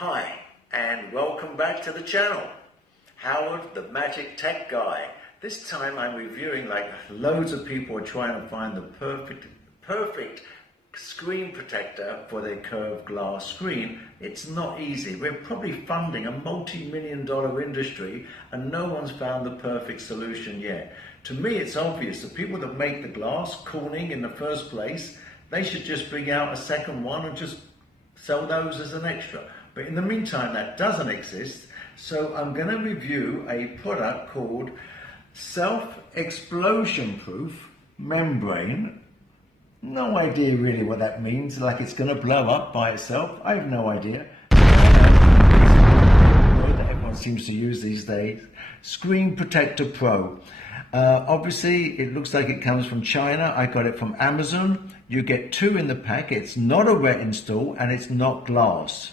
Hi, and welcome back to the channel. Howard, the Magic Tech Guy. This time I'm reviewing, like loads of people are trying to find the perfect screen protector for their curved glass screen. It's not easy. We're probably funding a multi-million-dollar industry and no one's found the perfect solution yet. To me, it's obvious. The people that make the glass, Corning in the first place, they should just bring out a second one and just sell those as an extra. But in the meantime, that doesn't exist. So I'm going to review a product called Self-Explosion Proof Membrane. No idea really what that means, like it's going to blow up by itself. I have no idea. The way that everyone seems to use these days. Screen Protector Pro. Obviously, it looks like it comes from China. I got it from Amazon. You get 2 in the pack. It's not a wet install and it's not glass.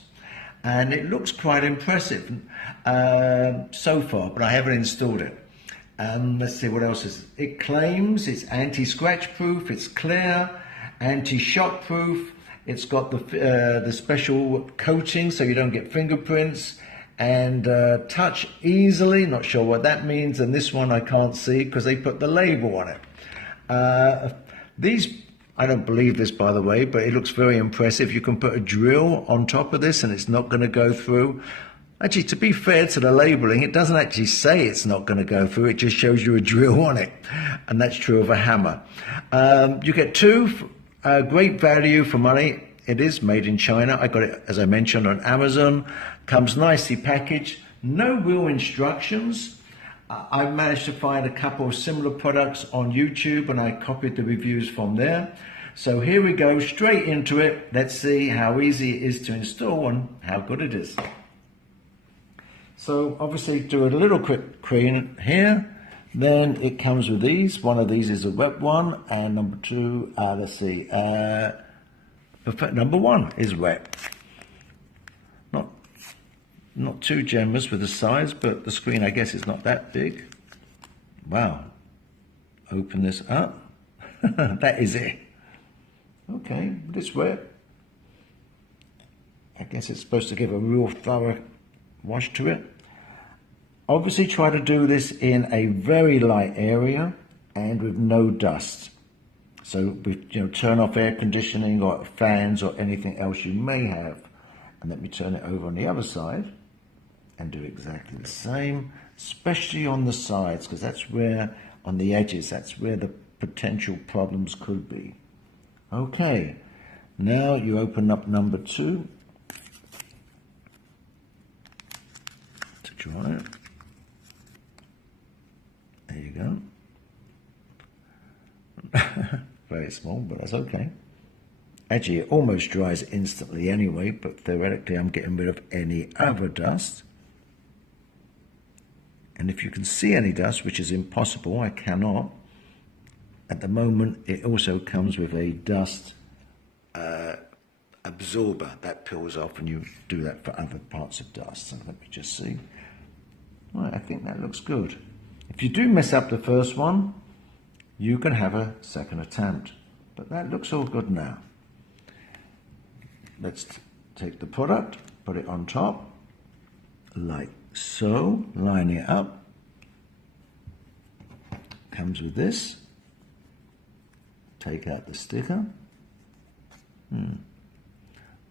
And it looks quite impressive so far, but I haven't installed it. Let's see what else is. It claims it's anti-scratch proof, it's clear, anti-shock proof. It's got the special coating so you don't get fingerprints, and touch easily. Not sure what that means. And this one I can't see because they put the label on it. These, I don't believe this, by the way, but it looks very impressive. You can put a drill on top of this and it's not going to go through. Actually, to be fair to the labeling, it doesn't actually say it's not going to go through. It just shows you a drill on it. And that's true of a hammer. You get 2, great value for money. It is made in China. I got it, as I mentioned, on Amazon. Comes nicely packaged. No real instructions. I've managed to find a couple of similar products on YouTube and I copied the reviews from there. So here we go, straight into it. Let's see how easy it is to install and how good it is. So obviously do a little quick clean here. Then it comes with these. One of these is a wet one and number 2, let's see, number 1 is wet. Not too generous with the size, but the screen, I guess, is not that big. Wow. Open this up. That is it. Okay, this wet. I guess it's supposed to give a real thorough wash to it. Obviously, try to do this in a very light area and with no dust. So, turn off air conditioning or fans or anything else you may have. And let me turn it over on the other side. And do exactly the same, especially on the sides, because that's where, on the edges, that's where the potential problems could be. Okay, now you open up number 2 to dry it. There you go. Very small, but that's okay. Actually, it almost dries instantly anyway, but theoretically I'm getting rid of any other dust. And if you can see any dust, which is impossible, I cannot. At the moment, it also comes with a dust absorber that peels off, and you do that for other parts of dust. So let me just see. Right, I think that looks good. If you do mess up the first one, you can have a second attempt. But that looks all good now. Let's take the product, put it on top, like so, line it up. Comes with this. Take out the sticker.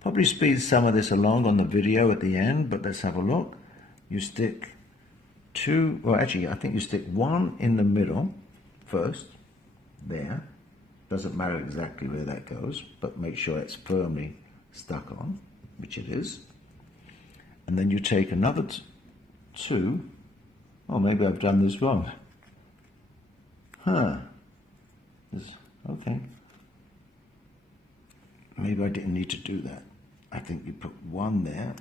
Probably speed some of this along on the video at the end, but let's have a look. You stick 2, well actually I think you stick 1 in the middle first, there. Doesn't matter exactly where that goes, but make sure it's firmly stuck on, which it is. And then you take another 2. Oh, maybe I've done this wrong. Okay. Maybe I didn't need to do that. I think you put 1 there.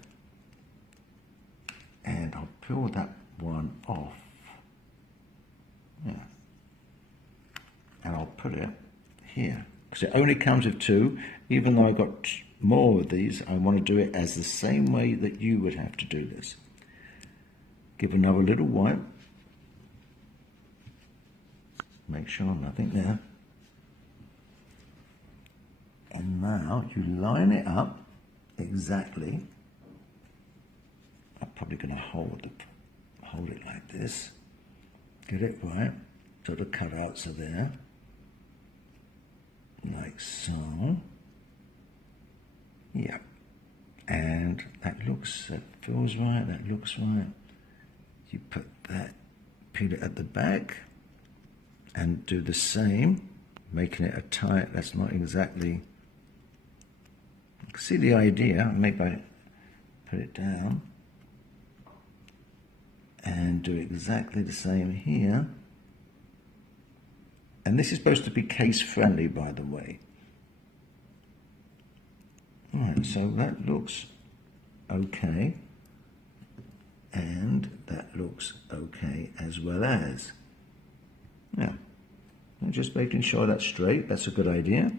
And I'll peel that 1 off. Yeah. And I'll put it here. Because it only comes with 2. Even though I got more of these, I want to do it as the same way that you would have to do this. Give another little wipe. Make sure nothing there. And now you line it up exactly probably going to hold it like this. Get it right, so the cutouts are there, like so. Yep, and that feels right, that looks right. You put that, peel it at the back, and do the same, making it a tight, that's not exactly, see the idea, maybe I put it down, and do exactly the same here. And this is supposed to be case friendly, by the way. Right, so that looks okay, and that looks okay as well as. Yeah, I'm just making sure that's straight. That's a good idea.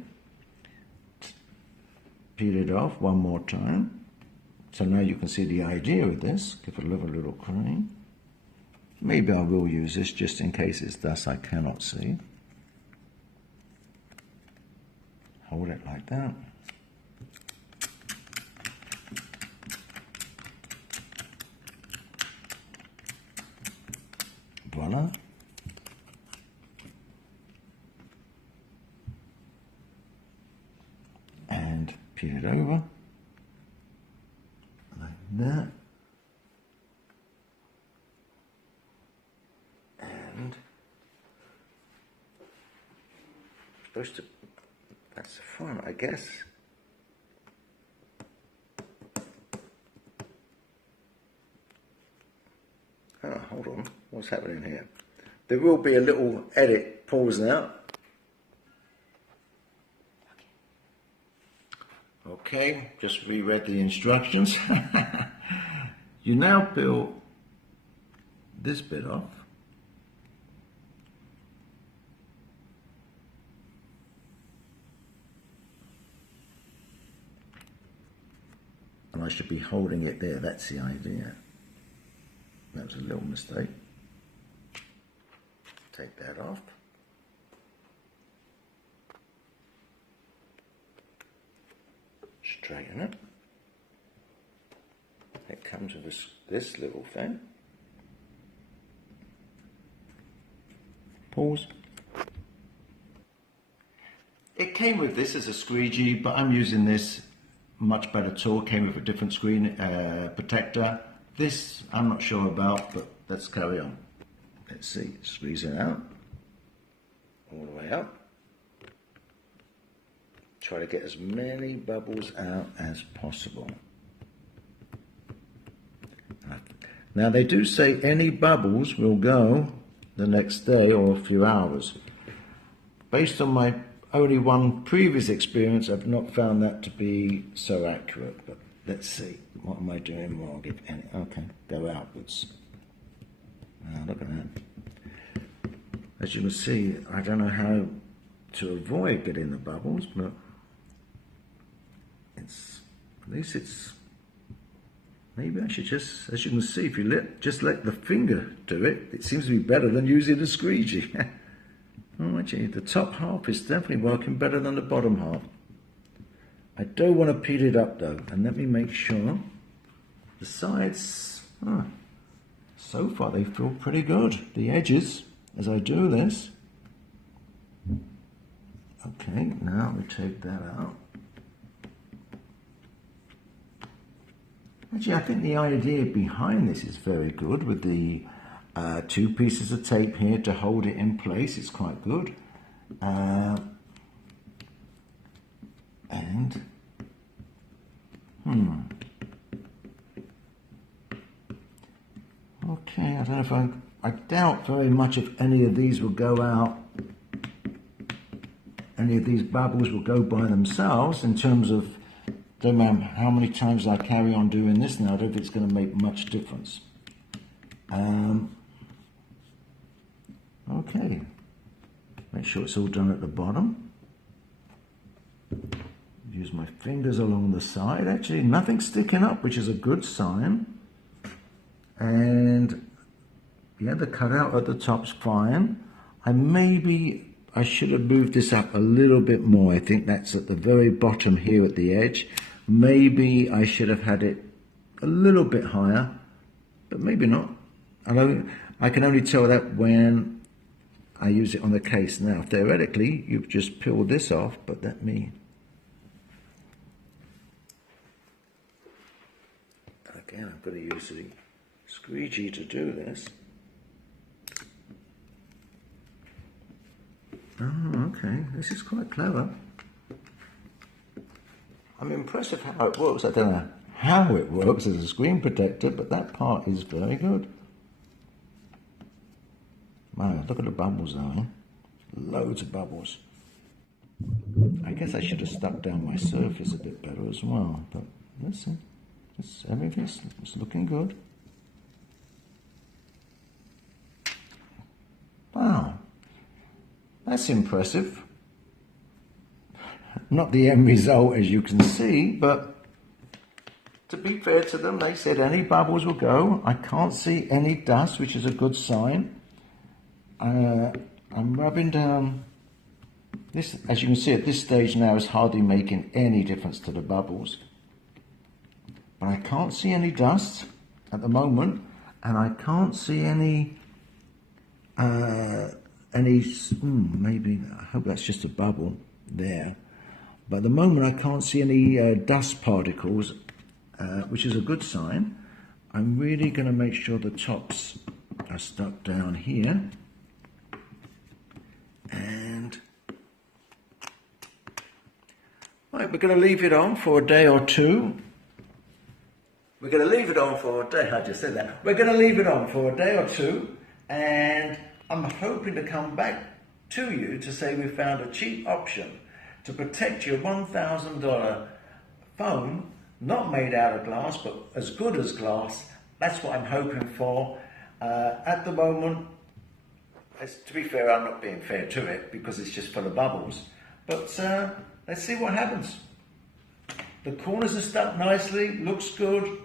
Peel it off one more time. So now you can see the idea with this. Give it a little cream. Maybe I will use this just in case it's dust I cannot see. Hold it like that. Voila. And peel it over like that. And supposed to, that's the front, I guess. Oh, hold on, what's happening here? There will be a little edit pause now. Okay, just reread the instructions. You now peel this bit off. And I should be holding it there, that's the idea. That was a little mistake. Take that off. Straighten it. It comes with this little thing. Pause. It came with this as a squeegee, but I'm using this much better tool. Came with a different screen protector. This I'm not sure about, but let's carry on. Let's see, squeeze it out, all the way up. Try to get as many bubbles out as possible. Now they do say any bubbles will go the next day or a few hours. Based on my only one previous experience, I've not found that to be so accurate, but let's see. What am I doing wrong, if any? Okay, go outwards. Oh, look at that. As you can see, I don't know how to avoid getting the bubbles, but at least it's, maybe I should just, as you can see, if you just let the finger do it, it seems to be better than using a squeegee. Oh, actually, the top half is definitely working better than the bottom half. I don't want to peel it up though, and let me make sure. The sides, so far they feel pretty good. The edges, as I do this. Okay, now we take that out. Actually, I think the idea behind this is very good with the two pieces of tape here to hold it in place. It's quite good. Okay, I don't know if I doubt very much if any of these will go out. Any of these bubbles will go by themselves in terms of, don't know how many times I carry on doing this now, I don't think it's going to make much difference. Okay, make sure it's all done at the bottom. Use my fingers along the side. Actually, nothing's sticking up, which is a good sign. And yeah, the cutout at the top's fine. I should have moved this up a little bit more. I think that's at the very bottom here at the edge. Maybe I should have had it a little bit higher, but maybe not. I can only tell that when I use it on the case. Now, theoretically, you've just peeled this off, but let me... Again, I'm going to use the squeegee to do this. Oh, okay, this is quite clever. I'm impressed with how it works. I don't know how it works as a screen protector, but that part is very good. Wow, look at the bubbles now. Loads of bubbles. I guess I should have stuck down my surface a bit better as well, but let's see. Everything's looking good. Wow, that's impressive. Not the end result, as you can see, but to be fair to them, they said any bubbles will go. I can't see any dust, which is a good sign. I'm rubbing down this. As you can see, at this stage now, is hardly making any difference to the bubbles. But I can't see any dust at the moment, and I can't see any maybe, I hope that's just a bubble there. But at the moment I can't see any dust particles, which is a good sign. I'm really going to make sure the tops are stuck down here. And right, we're going to leave it on for a day or two. We're going to leave it on for a day. I just said that. We're going to leave it on for a day or two, and I'm hoping to come back to you to say we found a cheap option to protect your $1,000 phone, not made out of glass, but as good as glass. That's what I'm hoping for. At the moment, to be fair, I'm not being fair to it because it's just full of bubbles. But let's see what happens. The corners are stuck nicely, looks good.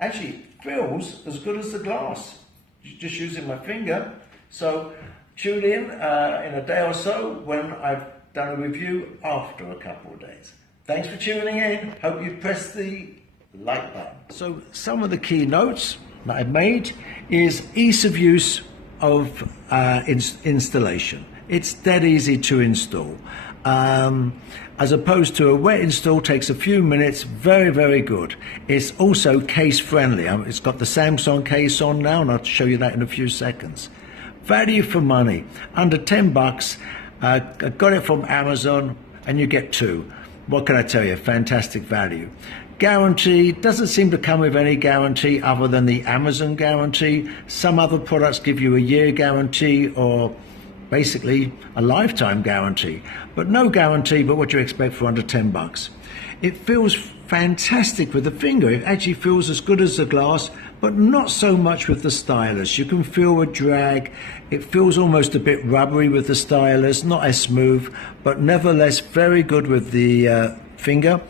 Actually, feels as good as the glass, just using my finger. So tune in a day or so when I've done a review after a couple of days. Thanks for tuning in. Hope you press the like button. So some of the key notes that I've made is ease of use of installation. It's dead easy to install. As opposed to a wet install, takes a few minutes, very, very good. It's also case friendly. It's got the Samsung case on now, and I'll show you that in a few seconds. Value for money, under 10 bucks. I got it from Amazon, and you get two. What can I tell you? Fantastic value. Guarantee, doesn't seem to come with any guarantee other than the Amazon guarantee. Some other products give you a year guarantee or basically a lifetime guarantee, but no guarantee but what you expect for under 10 bucks. It feels fantastic with the finger. It actually feels as good as the glass, but not so much with the stylus. You can feel a drag. It feels almost a bit rubbery with the stylus, not as smooth, but nevertheless very good with the finger.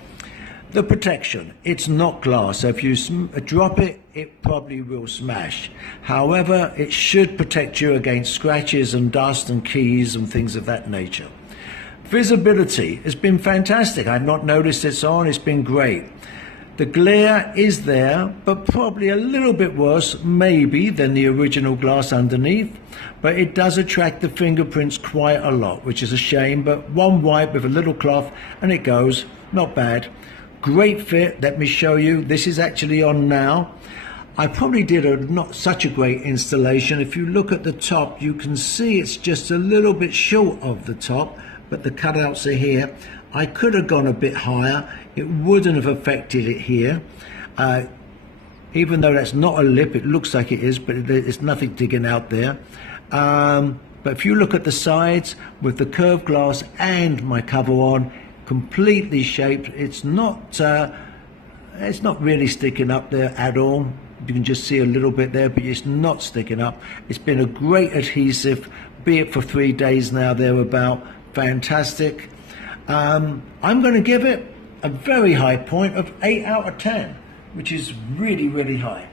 The protection, it's not glass, so if you drop it, it probably will smash. However, it should protect you against scratches and dust and keys and things of that nature. Visibility has been fantastic. I've not noticed it's on, it's been great. The glare is there, but probably a little bit worse, maybe, than the original glass underneath. But it does attract the fingerprints quite a lot, which is a shame, but one wipe with a little cloth and it goes, not bad. Great fit, let me show you. This is actually on now. I probably did not such a great installation. If you look at the top, you can see it's just a little bit short of the top, but the cutouts are here. I could have gone a bit higher. It wouldn't have affected it here. Even though that's not a lip, it looks like it is, but there's nothing digging out there. But if you look at the sides with the curved glass and my cover on, completely shaped, it's not really sticking up there at all. You can just see a little bit there, but it's not sticking up. It's been a great adhesive, be it for 3 days now, thereabout. Fantastic. I'm going to give it a very high point of 8 out of 10, which is really, really high.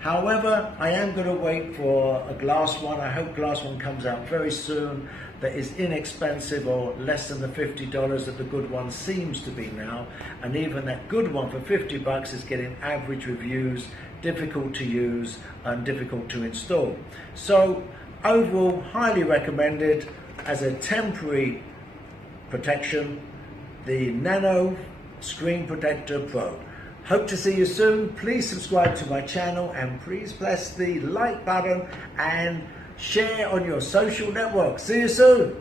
However, I am going to wait for a glass one. I hope glass one comes out very soon. that is inexpensive or less than the $50 that the good one seems to be now. And even that good one for $50 is getting average reviews, difficult to use and difficult to install. So overall, highly recommended as a temporary protection, the Nano Screen Protector Pro. Hope to see you soon. Please subscribe to my channel and please press the like button and share on your social network. See you soon.